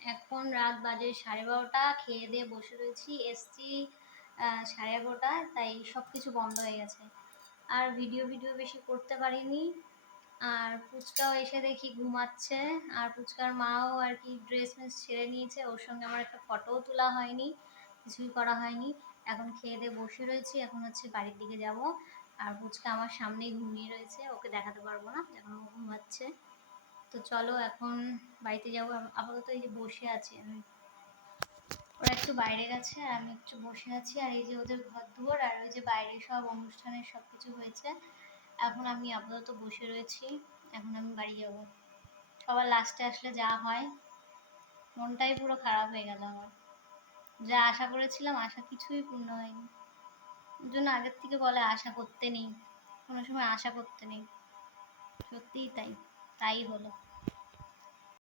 এখন রাত বাজে 12:30, খেয়ে দিয়ে বসে রয়েছি। এসছি 11:30, তাই সব কিছু বন্ধ হয়ে গেছে। আর ভিডিও বেশি করতে পারিনি। আর পুচকাও এসে দেখি ঘুমাচ্ছে। আর পুচকার মাও আর কি ড্রেস মেস ছেড়ে নিয়েছে, ওর সঙ্গে আমার একটা ফটোও তোলা হয়নি, কিছুই করা হয়নি। এখন খেয়ে দিয়ে বসে রয়েছি, এখন হচ্ছে বাড়ির দিকে যাব। আর পুচকা আমার সামনেই ঘুমিয়ে রয়েছে, ওকে দেখাতে পারবো না, এখন ও ঘুমাচ্ছে। তো চলো এখন বাড়িতে যাবো। আপাতত এই যে বসে আছি আমি, ওরা একটু বাইরে গেছে আর আমি একটু বসে আছি। আর এই যে ওদের ঘর দুয়ার আর ওই যে বাইরে সব অনুষ্ঠানের সব কিছু হয়েছে। এখন আমি আপাতত বসে রয়েছি, এখন আমি বাড়ি যাব। সবার লাস্টে আসলে যা হয়, মনটাই পুরো খারাপ হয়ে গেল আমার। যা আশা করেছিলাম, আশা কিছুই পূর্ণ হয়নি। ওর জন্য আগের থেকে বলে আশা করতে নেই, কোনো সময় আশা করতে নেই। সত্যিই তাই, তাই হলো।